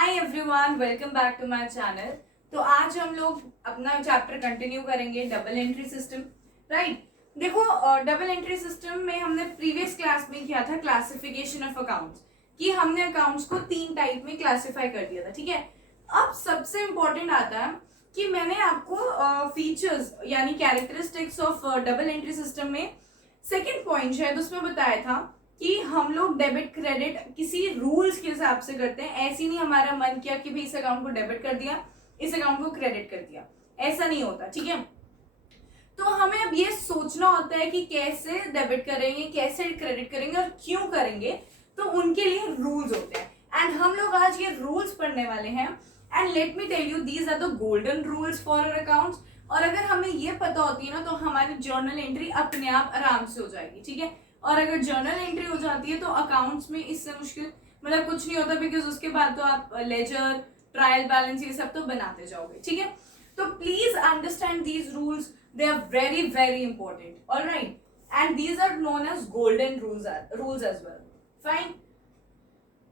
Hi everyone, welcome back to my channel. तो आज हम लोग अपना चैप्टर कंटिन्यू करेंगे डबल एंट्री सिस्टम। राइट, देखो डबल एंट्री सिस्टम में हमने प्रीवियस क्लास में किया था क्लासिफिकेशन ऑफ अकाउंट्स, कि हमने अकाउंट्स को 3 टाइप में क्लासिफाई कर दिया था। ठीक है, अब सबसे इंपॉर्टेंट आता है कि मैंने आपको फीचर्स यानी characteristics of double entry system में सेकेंड पॉइंट शायद उसमें बताया था कि हम लोग डेबिट क्रेडिट किसी रूल्स के हिसाब से करते हैं। ऐसे नहीं हमारा मन किया कि भाई इस अकाउंट को डेबिट कर दिया, इस अकाउंट को क्रेडिट कर दिया, ऐसा नहीं होता। ठीक है, तो हमें अब ये सोचना होता है कि कैसे डेबिट करेंगे, कैसे क्रेडिट करेंगे और क्यों करेंगे। तो उनके लिए रूल्स होते हैं एंड हम लोग आज ये रूल्स पढ़ने वाले हैं। And let me tell you, these are the golden rules for our accounts. और अगर हमें ये पता होती है ना, तो हमारी जर्नल एंट्री अपने आप आराम से हो जाएगी। ठीक है, और अगर जर्नल एंट्री हो जाती है तो अकाउंट्स में इससे मुश्किल मतलब कुछ नहीं होता, बिकॉज उसके बाद तो आप लेजर, ट्रायल बैलेंस ये सब तो बनाते जाओगे। ठीक है, तो please understand these rules, they are very very important. Alright, and these are known as golden rules as well. Fine,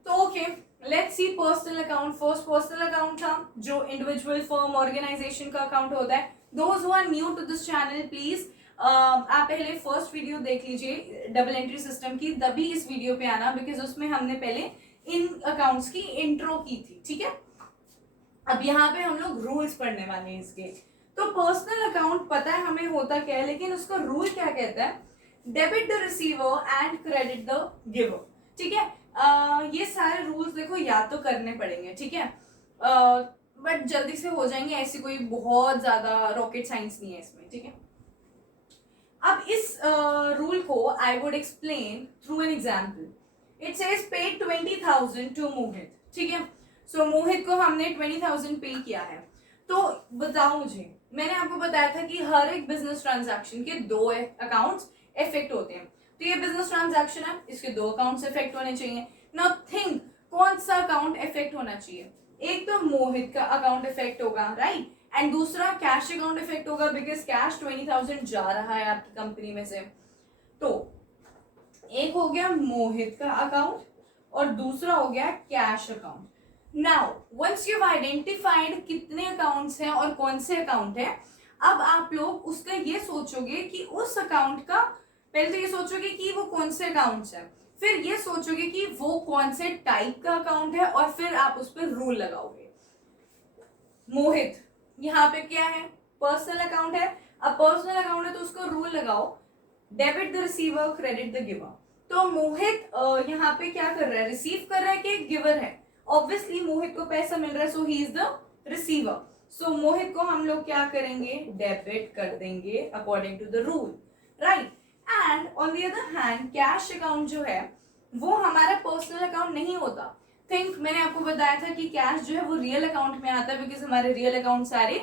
तो okay, let's see personal account first. Personal account था जो इंडिविजुअल फर्म ऑर्गेनाइजेशन का account होता है। Those who are new to this channel, please आप पहले first video देख लीजिए डबल एंट्री सिस्टम की, तभी इस वीडियो पे आना, बिकॉज उसमें हमने पहले इन अकाउंट्स की इंट्रो की थी। ठीक है, अब यहाँ पे हम लोग रूल्स पढ़ने वाले हैं इसके। तो पर्सनल अकाउंट पता है हमें होता क्या है, लेकिन उसका रूल क्या कहता है? Debit the receiver and credit the giver. ठीक है, ये सारे रूल्स देखो याद तो करने पड़ेंगे। ठीक है, बट जल्दी से हो जाएंगे, ऐसी कोई बहुत ज्यादा रॉकेट साइंस नहीं है इसमें। ठीक है, अब इस रूल को I would explain through an example. It says पे 20,000 टू मोहित। ठीक है, सो मोहित को हमने 20,000 पे किया है। तो बताओ मुझे, मैंने आपको बताया था कि हर एक बिजनेस ट्रांजैक्शन के 2 अकाउंट्स इफेक्ट होते हैं। तो ये बिजनेस ट्रांजैक्शन है, इसके 2 अकाउंट्स इफेक्ट होने चाहिए। नाउ थिंक कौन सा अकाउंट इफेक्ट होना चाहिए? एक तो मोहित का अकाउंट इफेक्ट होगा, राइट, एंड दूसरा कैश अकाउंट इफेक्ट होगा, बिकॉज कैश 20,000 जा रहा है आपकी कंपनी में से। तो एक हो गया मोहित का अकाउंट और दूसरा हो गया cash account. Now once you identified कितने अकाउंट्स हैं और कौन से अकाउंट है, अब आप लोग उसका ये सोचोगे कि उस अकाउंट का, पहले तो ये सोचोगे कि वो कौन से अकाउंट्स हैं, फिर ये सोचोगे कि वो कौन से टाइप का अकाउंट है, और फिर आप उस पर रूल लगाओगे। मोहित यहाँ पे क्या है? पर्सनल अकाउंट है। अब पर्सनल अकाउंट है तो उसको रूल लगाओ, debit the receiver credit the giver. तो मोहित यहाँ पे क्या कर रहा है? रिसीव कर रहा है कि गिवर है? ऑब्वियसली मोहित को पैसा मिल रहा है, so he is the receiver. So Mohit को हम लोग क्या करेंगे? डेबिट कर देंगे according to the rule, right. And on the other hand cash account जो है वो हमारा पर्सनल अकाउंट नहीं होता। थिंक मैंने आपको बताया था कि कैश जो है वो रियल अकाउंट में आता है, बिकॉज हमारे रियल अकाउंट सारे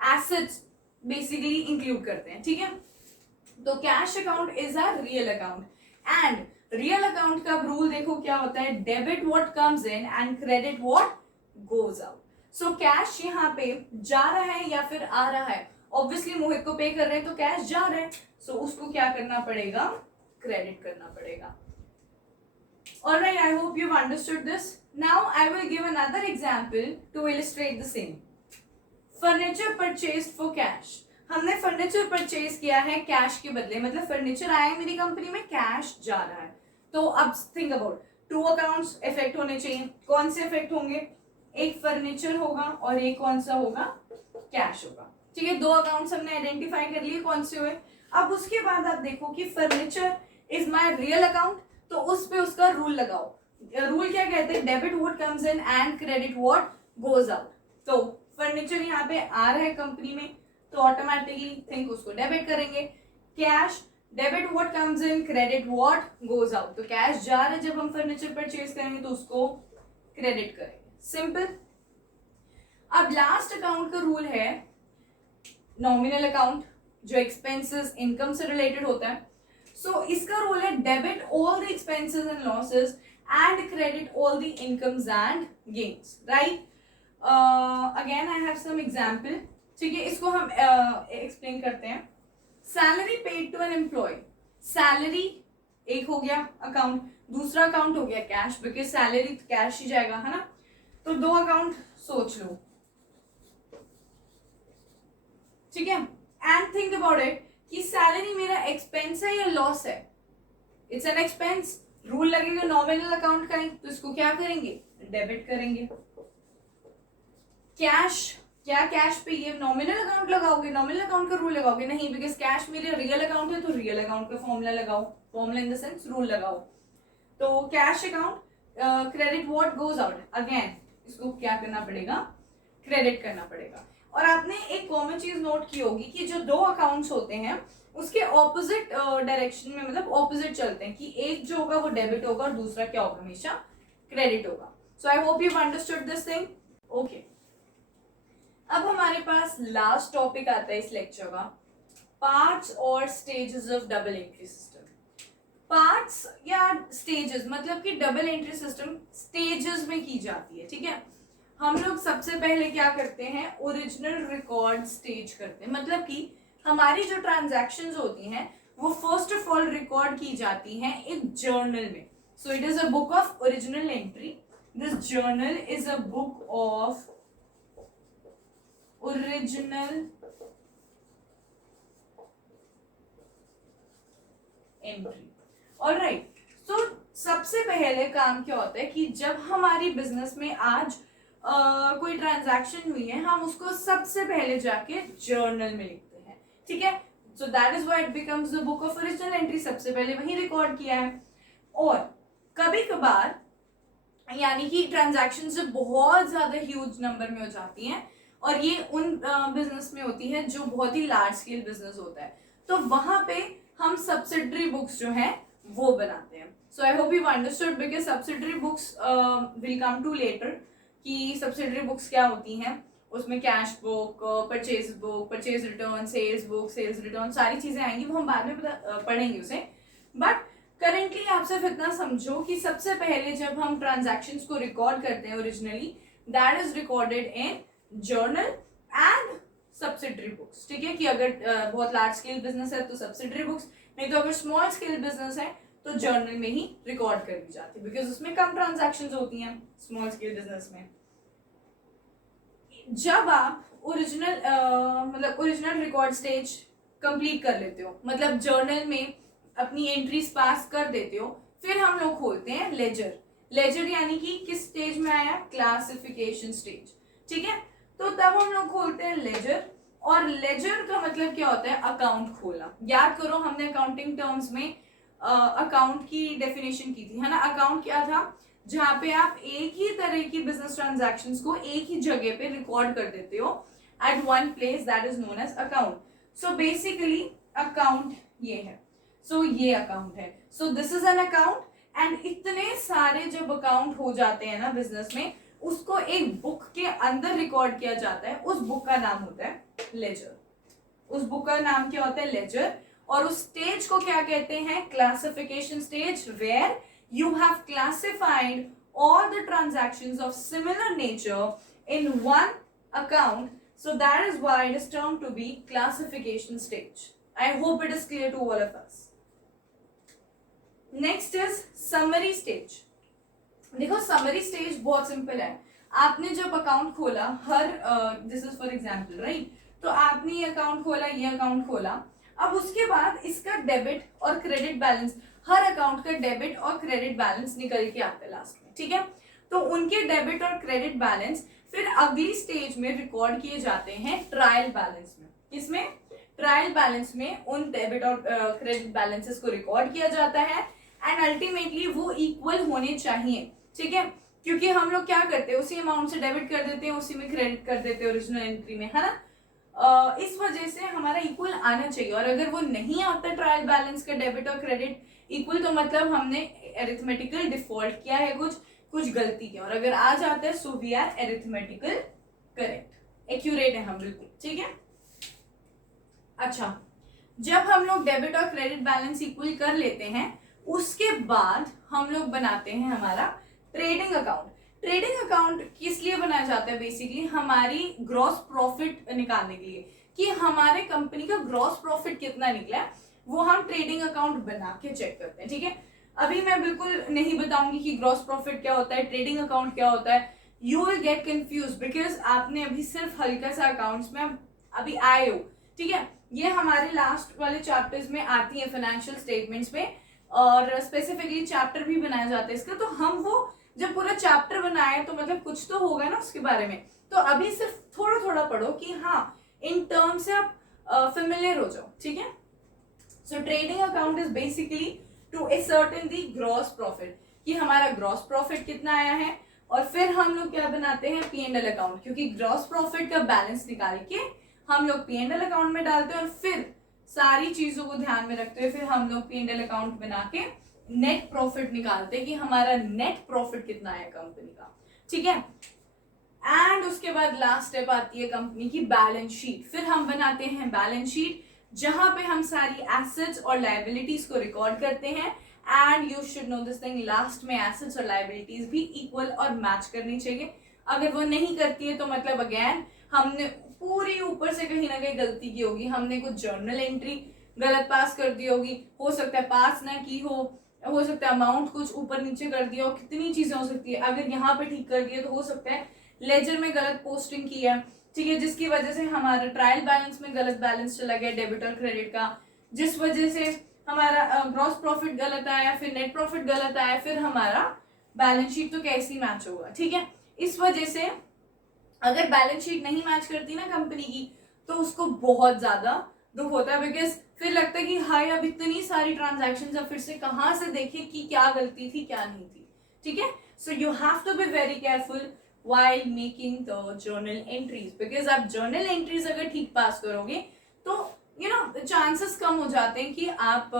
एसेट्स बेसिकली इंक्लूड करते हैं। ठीक है, तो cash account is a real account. And real account का रूल देखो क्या होता है? Debit what comes in and credit what goes out. So cash यहाँ पे जा रहा है या फिर आ रहा है? ऑब्वियसली मोहित को पे कर रहे हैं तो कैश जा रहा है, सो उसको क्या करना पड़ेगा? क्रेडिट करना पड़ेगा। Alright, I hope you've understood this. Now I will give another example to illustrate the same. Furniture purchased for cash. हमने फर्नीचर परचेज किया है कैश के बदले, मतलब फर्नीचर आया है मेरी कंपनी में, कैश जा रहा है। तो अब थिंक अबाउट 2 अकाउंट्स इफेक्ट होने चाहिए। कौन से इफेक्ट होंगे? एक फर्नीचर होगा और एक कौन सा होगा? कैश होगा। ठीक है, 2 अकाउंट्स हमने आइडेंटिफाई कर लिए कौन से हुए। अब उसके बाद आप देखो कि furniture is my real account, तो उस पे उसका रूल लगाओ। रूल क्या कहते हैं? Debit what comes in and credit what goes out. तो फर्नीचर यहाँ पे आ रहा है कंपनी में, तो ऑटोमेटिकली थिंक उसको डेबिट करेंगे। Cash, debit what comes in, credit what goes out. तो कैश जा रहा है जब हम फर्नीचर परचेज करेंगे तो उसको क्रेडिट करेंगे। सिंपल। अब लास्ट अकाउंट का रूल है नॉमिनल अकाउंट, जो एक्सपेंसेस इनकम से रिलेटेड होता है। सो इसका रूल है debit all the expenses and losses and credit all the incomes and gains, right. Again I have some example. ठीक है, इसको हम एक्सप्लेन करते हैं। Salary paid to an employ. Salary एक हो गया अकाउंट, दूसरा अकाउंट हो गया कैश, बिकॉज सैलरी कैश ही जाएगा, है ना। तो 2 अकाउंट सोच लो, ठीक है। एंड थिंक अबाउट इट कि सैलरी मेरा एक्सपेंस है या लॉस है। इट्स एन एक्सपेंस, रूल लगेगा नॉमिनल अकाउंट का ही, तो इसको क्या करेंगे, डेबिट करेंगे। कैश, क्या कैश पे ये नॉमिनल अकाउंट लगाओगे, नॉमिनल अकाउंट का रूल लगाओगे, नहीं, बिकॉज कैश मेरे रियल अकाउंट है, तो रियल अकाउंट का फॉर्मूला लगाओ, formula in the sense rule लगाओ। तो cash account, credit what goes out, again इसको क्या करना पड़ेगा, क्रेडिट करना पड़ेगा। और आपने एक कॉमन चीज नोट की होगी कि जो 2 अकाउंट्स होते हैं उसके ऑपोजिट डायरेक्शन में, मतलब ऑपोजिट चलते हैं, कि एक जो होगा वो डेबिट होगा और दूसरा क्या होगा, हमेशा क्रेडिट होगा। So I hope you understood this thing, okay. अब हमारे पास लास्ट टॉपिक आता है इस लेक्चर का, पार्ट्स और stages of double entry system. Parts या स्टेजेस मतलब कि डबल एंट्री सिस्टम स्टेजेस में की जाती है, ठीक है। हम लोग सबसे पहले क्या करते हैं, ओरिजिनल रिकॉर्ड स्टेज करते हैं, मतलब कि हमारी जो ट्रांजैक्शंस होती हैं वो फर्स्ट ऑफ ऑल रिकॉर्ड की जाती हैं एक जर्नल में। So it is a book of original entry, this journal is a book of original entry, alright. So सबसे पहले काम क्या होता है कि जब हमारी बिजनेस में आज कोई ट्रांजैक्शन हुई है, हम उसको सबसे पहले जाके जर्नल में लिखते हैं, ठीक है। So that is why it becomes the book of original entry, सबसे पहले वही रिकॉर्ड किया है। और कभी कभार यानी कि ट्रांजैक्शन जो बहुत ज्यादा ह्यूज नंबर में हो जाती हैं, और ये उन बिजनेस में होती है जो बहुत ही लार्ज स्केल बिजनेस होता है, तो वहां पे हम सब्सिडरी बुक्स जो है वो बनाते हैं। So I hope you understood, because subsidiary books will come to later कि सब्सिडरी बुक्स क्या होती हैं, उसमें cash book, purchase book, purchase return, sales book, sales return, सारी चीजें आएंगी, वो हम बाद में पढ़ेंगे उसे। बट करेंटली आप सिर्फ इतना समझो कि सबसे पहले जब हम ट्रांजैक्शंस को रिकॉर्ड करते हैं originally, that is recorded in journal and subsidiary books, ठीक है। कि अगर बहुत लार्ज स्केल बिजनेस है तो सब्सिडरी बुक्स, नहीं तो अगर स्मॉल स्केल बिजनेस है तो जर्नल में ही रिकॉर्ड कर दी जाती है, बिकॉज उसमें कम ट्रांजैक्शंस होती हैं स्मॉल स्केल बिजनेस में। जब आप ओरिजिनल मतलब ओरिजिनल रिकॉर्ड स्टेज कंप्लीट कर लेते हो, मतलब जर्नल में अपनी एंट्रीज पास कर देते हो, फिर हम लोग खोलते हैं लेजर। लेजर यानी कि किस स्टेज में आया, क्लासिफिकेशन स्टेज, ठीक है। तो तब हम लोग खोलते हैं लेजर, और लेजर का मतलब क्या होता है, अकाउंट खोलना। याद करो हमने अकाउंटिंग टर्म्स में अकाउंट की डेफिनेशन की थी, है ना। अकाउंट क्या था, जहां पे आप एक ही तरह की बिजनेस ट्रांजैक्शंस को एक ही जगह पे रिकॉर्ड कर देते हो at one place, that is known as account. So basically account ये है, सो ये अकाउंट है, so this is an account. And इतने सारे जब अकाउंट हो जाते हैं ना बिजनेस में, उसको एक बुक के अंदर रिकॉर्ड किया जाता है, उस बुक का नाम होता है लेजर। उस बुक का नाम क्या होता है, लेजर। और उस स्टेज को क्या कहते हैं, classification stage, where you have classified all the transactions of similar nature in one account, so that is why it is termed to be classification stage. I hope it is clear to all of us. Next is summary stage. देखो summary stage बहुत simple है। आपने जब account खोला, her this is for example right, तो आपने ये account खोला, ये अकाउंट खोला, अब उसके बाद इसका डेबिट और क्रेडिट बैलेंस, हर अकाउंट का डेबिट और क्रेडिट बैलेंस निकल के आता है लास्ट में, ठीक है। तो उनके डेबिट और क्रेडिट बैलेंस फिर अगली स्टेज में रिकॉर्ड किए जाते हैं ट्रायल बैलेंस में। इसमें ट्रायल बैलेंस में उन डेबिट और क्रेडिट बैलेंसेस को रिकॉर्ड किया जाता है, एंड अल्टीमेटली वो इक्वल होने चाहिए, ठीक है। क्योंकि हम लोग क्या करते हैं, उसी अमाउंट से डेबिट कर देते हैं, उसी में क्रेडिट कर देते हैं ओरिजिनल एंट्री में, है ना। इस वजह से हमारा इक्वल आना चाहिए, और अगर वो नहीं आता ट्रायल बैलेंस का डेबिट और क्रेडिट इक्वल, तो मतलब हमने एरिथमेटिकल डिफॉल्ट किया है, कुछ गलती किया। और अगर आ जाता है so we are arithmetical correct, accurate है हम बिल्कुल, ठीक है। अच्छा, जब हम लोग डेबिट और क्रेडिट बैलेंस इक्वल कर लेते हैं, उसके बाद हम लोग बनाते हैं हमारा ट्रेडिंग अकाउंट। ट्रेडिंग अकाउंट किस लिए बनाया जाता है, बेसिकली हमारी ग्रॉस प्रॉफिट निकालने के लिए, कि हमारे कंपनी का ग्रॉस प्रॉफिट कितना निकला है, वो हम ट्रेडिंग अकाउंट बना के चेक करते हैं, ठीक है। अभी मैं बिल्कुल नहीं बताऊंगी कि ग्रॉस प्रॉफिट क्या होता है, ट्रेडिंग अकाउंट क्या होता है, you will get confuse because आपने अभी सिर्फ हल्का सा अकाउंट्स में अभी आए हो, ठीक है। ये हमारे लास्ट वाले चैप्टर्स में आती है फाइनेंशियल स्टेटमेंट्स में, और स्पेसिफिकली चैप्टर भी बनाया जाता है इसका। तो हम वो जब पूरा चैप्टर बनाए तो मतलब कुछ तो होगा ना उसके बारे में। तो अभी सिर्फ थोड़ा थोड़ा पढ़ो कि हाँ इन टर्म से आप फेमिलियर हो जाओ, ठीक है। So trading account is basically to ascertain the gross profit, कि हमारा ग्रॉस प्रॉफिट कितना आया है, और फिर हम लोग क्या बनाते हैं P&L अकाउंट, क्योंकि ग्रॉस प्रॉफिट का बैलेंस निकाल के हम लोग P&L अकाउंट में डालते हैं, और फिर सारी चीजों को ध्यान में रखते हुए फिर हम लोग P&L अकाउंट बना के नेट प्रॉफिट निकालते हैं कि हमारा नेट प्रॉफिट कितना है कंपनी का, ठीक है। एंड उसके बाद लास्ट स्टेप आती है कंपनी की बैलेंस शीट। फिर हम बनाते हैं बैलेंस शीट जहां पे हम सारी एसेट्स और लायबिलिटीज को रिकॉर्ड करते हैं। And you should know this thing, last में एसेट्स और लायबिलिटीज भी इक्वल और मैच करनी चाहिए। अगर वो नहीं करती है तो मतलब अगेन हमने पूरी ऊपर से कहीं ना कहीं गलती की होगी, हमने कुछ जर्नल एंट्री गलत पास कर दी होगी, हो सकता है पास ना की हो सकता है अमाउंट कुछ ऊपर नीचे कर दिया हो, कितनी चीजें हो सकती है। अगर यहाँ पे ठीक कर दिया तो हो सकता है लेजर में गलत पोस्टिंग की है, ठीक है, जिसकी वजह से हमारा ट्रायल बैलेंस में गलत बैलेंस चला गया डेबिट और क्रेडिट का, जिस वजह से हमारा ग्रॉस प्रॉफिट गलत आया, फिर नेट प्रॉफिट गलत आया, फिर हमारा बैलेंस शीट तो कैसे मैच होगा, ठीक है। इस वजह से अगर बैलेंस शीट नहीं मैच करती ना कंपनी की तो उसको बहुत ज्यादा दुख होता है, बिकॉज फिर लगता है कि हाय अब इतनी सारी ट्रांजैक्शंस अब फिर से कहाँ से देखें कि क्या गलती थी क्या नहीं थी, ठीक है। So you have to be very careful while making the journal entries, because आप journal entries अगर ठीक पास करोगे तो you know chances कम हो जाते हैं कि आप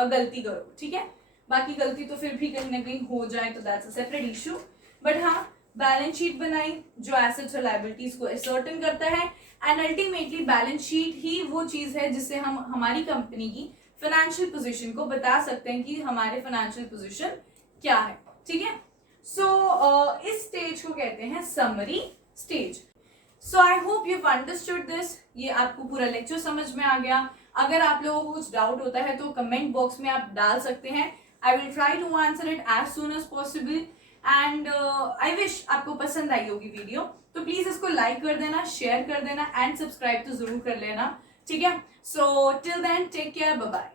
गलती करो, ठीक है। बाकी गलती तो फिर भी कहीं ना कहीं हो जाए तो that's a separate issue, but हाँ बैलेंस शीट बनाई जो एसेट्स और लायबिलिटीज को असर्टेन करता है, एंड अल्टीमेटली बैलेंस शीट ही वो चीज है जिससे हम हमारी कंपनी की फाइनेंशियल पोजीशन को बता सकते हैं कि हमारे फाइनेंशियल पोजीशन क्या है, ठीक है। सो इस स्टेज को कहते हैं summary stage. So I hope you understood this, ये आपको पूरा लेक्चर समझ में आ गया। अगर आप लोगों को कुछ डाउट होता है तो कमेंट बॉक्स में आप डाल सकते हैं, I will try to answer it as soon as possible. And I wish आपको पसंद आई होगी वीडियो, तो प्लीज इसको लाइक कर देना, शेयर कर देना, एंड सब्सक्राइब तो जरूर कर लेना, ठीक है। So till then take care, bye bye.